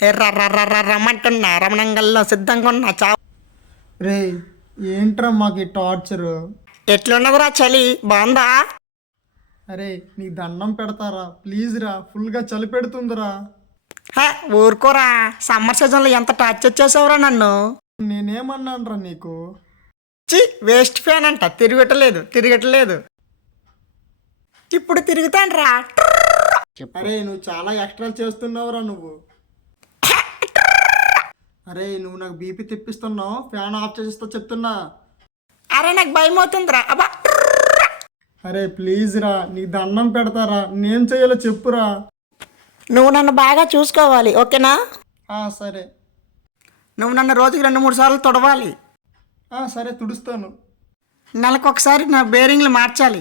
రమ్మంటున్నా రమణంగల్లో సిద్ధంగా ఉన్నా చావు. రే ఏంట్రా మాకు ఈ టార్చరు? ఎట్లున్నదిరా చలి బాగుందా? అరే నీకు దండం పెడతారా ప్లీజ్ రా, ఫుల్గా చలి పెడుతుందిరా. హే ఊరుకోరా, సమ్మర్ సీజన్లో ఎంత టార్చర్ చేసావురా నన్ను. నేనేమన్నానురా నీకు? చి వేస్ట్ ఫ్యాన్ అంట, తిరగట్లేదు. ఇప్పుడు తిరుగుతానురా. అరే నువ్వు చాలా ఎక్స్ట్రా చేస్తున్నావురా నువ్వు. అరే నువ్వు నాకు బీపీ తెప్పిస్తున్నావు, ఫ్యాన్ ఆఫ్ చేసిస్తా చెప్తున్నా. అరే నాకు భయం అవుతుందిరా అబ్బా. అరే ప్లీజ్ రా, నీకు దండం పెడతారా, నేను చేయాలో చెప్పురా. నువ్వు నన్ను బాగా చూసుకోవాలి, ఓకేనా? సరే. నువ్వు నన్ను రోజుకి 2-3 సార్లు తొడవాలి. సరే తుడుస్తాను. నెలకు ఒకసారి నా బేరింగ్లు మార్చాలి.